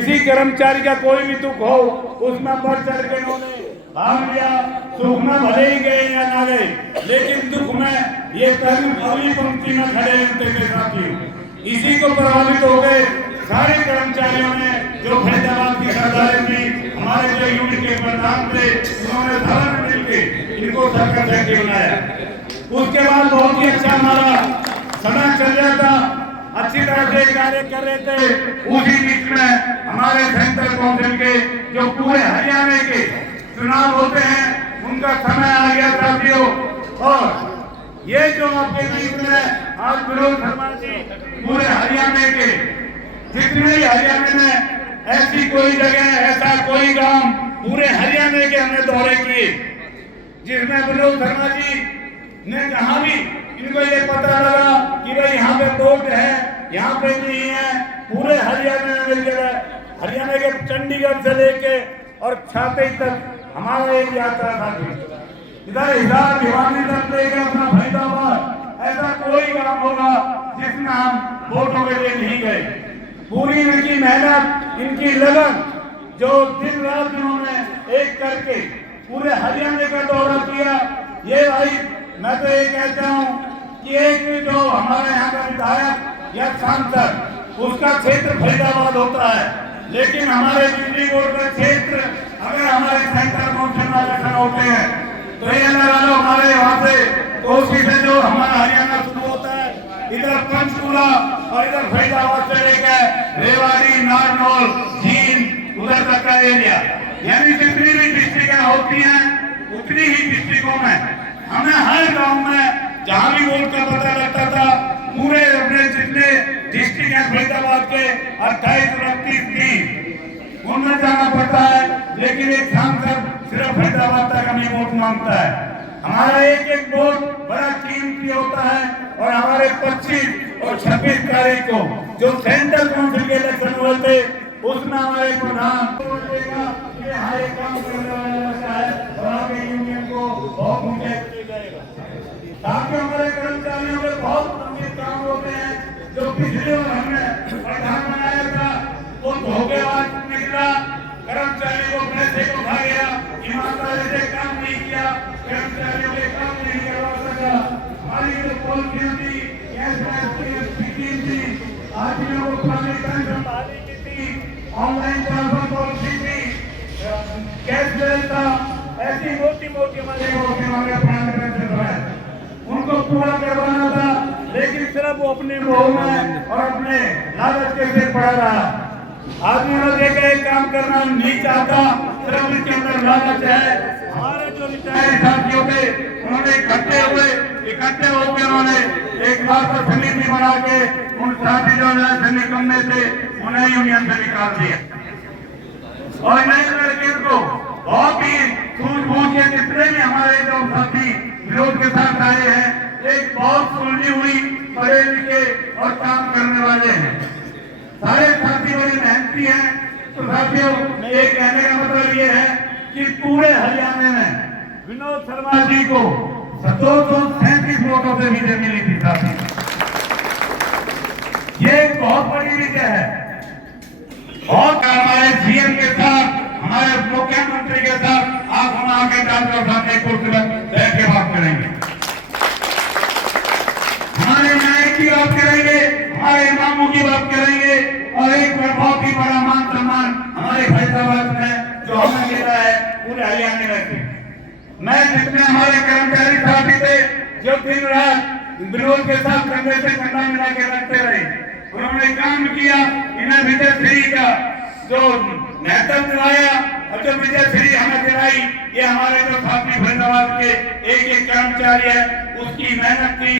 किसी कर्मचारी का कोई भी दुख हो उसमें बढ़ चढ़ के उन्होंने भाग लिया। सुख में भले ही गए या ना गए, लेकिन दुख में ये पहली पंक्ति में खड़े रहते थे साथियों। इसी को प्रभावित हो गए सारे कर्मचारियों ने जो फैजाबाद की सरदारें थी, हमारे जो यूनिट के प्रधान थे, उन्होंने सारे मिलके इनको सरकार से बनाया। उसके बाद बहुत ही अच्छा हमारा समय चल रहा था, अच्छी तरह से कार्य कर रहे थे। उसी बीच में हमारे सेंट्रल काउंसिल के जो पूरे हरियाणा के चुनाव होते हैं उनका समय आ गया साथियों। और ये जो आपके बीच में आज विनोद शर्मा जी पूरे हरियाणा के जितने ही हरियाणा में ऐसी कोई जगह, ऐसा कोई गांव पूरे हरियाणा के हमने दौरे किए जिसमें विनोद शर्मा जी ने जहां भी इनको ये पता लगा कि भाई यहाँ पे वोट है, यहाँ पे नहीं है, पूरे हरियाणा में मिल गए। हरियाणा के चंडीगढ़ से लेके और छाते तक हमारा एक यात्रा था। इधर हिसार भिवानी तक लेके अपना फरीदाबाद, ऐसा कोई काम होगा जिसमें हम वोटों के लिए नहीं गए। पूरी इनकी मेहनत, इनकी लगन, जो दिन रात इन्होंने एक करके पूरे हरियाणा का दौरा किया। ये भाई मैं तो ये कहता हूँ कि एक जो हमारे यहाँ का विधायक या सांसद उसका क्षेत्र फरीदाबाद होता है, लेकिन हमारे बिजली बोर्ड का क्षेत्र अगर हमारे सेंट्रल काउंसिल में इलेक्शन होते हैं तो ये लगा लो हमारे यहाँ से कोसी से जो हमारा हरियाणा शुरू होता है, इधर पंचकूला और इधर फरीदाबाद से लेकर रेवाड़ी, नारनौल, जींद उधर तक का एरिया, यानी जितनी भी डिस्ट्रिक्टें होती हैं उतनी ही डिस्ट्रिक्टों में हमें हर गांव में जहां भी वोट का पता लगता था पूरे अपने जितने डिस्ट्रिक्ट हैं फरीदाबाद के 28-29 थी उनमें जाना पड़ता है। लेकिन एक सांसद सिर्फ फरीदाबाद तक हमें वोट मांगता है। हमारा एक एक वोट बड़ा कीमती होता है। और हमारे 25 और 26 तारीख को जो सेंट्रल काउंसिल के इलेक्शन हुए थे उसमें हमारे प्रधान हर एक काम करने वाला है और आगे यूनियन को बहुत ऊंचाई ले जाएगा। ताकि हमारे कर्मचारियों के बहुत गंभीर काम होते हैं। जो पिछले बार हमने प्रधान बनाया था वो धोखेबाज निकला, कर्मचारियों को पैसे को खा गया, ईमानदारी से काम नहीं किया, कर्मचारियों के काम नहीं करवा सका। हमारी जो पॉलिसियां थी, स्कीम थी, आदमियों को पुरानी पेंशन बहाली की थी, ऑनलाइन ट्रांसफर पॉलिसी थी, कैशलेस था, ऐसी मोटी मोटी हमारे पुराने पेंशन है उनको पूरा करवाना था। लेकिन सिर्फ वो अपने मोह में और अपने लालच के सिर पड़ा रहा। आदमी देखा एक काम करना नहीं चाहता, सिर्फ इसके अंदर लालच है। हमारे जो रिटायर्ड साथियों थे उन्होंने इकट्ठे होकर उन्होंने एक बार तो समिति बना के उन साथी जो से निकलने थे उन्हें यूनियन से निकाल दिया। और नए लड़के को बहुत ही सूझबूझ के जितने भी हमारे जो साथी विरोध के साथ आए हैं, एक बहुत सुलझी हुई, पढ़े लिखे और काम करने वाले हैं। सारे साथी बड़ी मेहनती हैं। तो साथियों ये कहने का मतलब ये है कि पूरे हरियाणा में विनोद शर्मा जी को 237 वोटों से विजय मिली थी साथी। ये एक बहुत बड़ी विजय है। और हमारे सीएम के साथ, हमारे मुख्यमंत्री के साथ आप हम आगे डालकर सामने कुर्सी पर बैठ के बात करेंगे, हमारे न्याय की बात करेंगे, हमारे मामू की बात करेंगे। और एक बहुत ही बड़ा मान सम्मान हमारे फरीदाबाद में जो हमें मिला है पूरे हरियाणा में। मैं जितने हमारे कर्मचारी साथी थे जो दिन रात विरोध के साथ कंधे से कंधा मिला के रखते रहे, उन्होंने काम किया। इन्हें विजय श्री का जो नेतृत्व दिलाया और जो विजय श्री हमें दिलाई, ये हमारे जो साथी फरीदाबाद के एक कर्मचारी है उसकी मेहनत थी।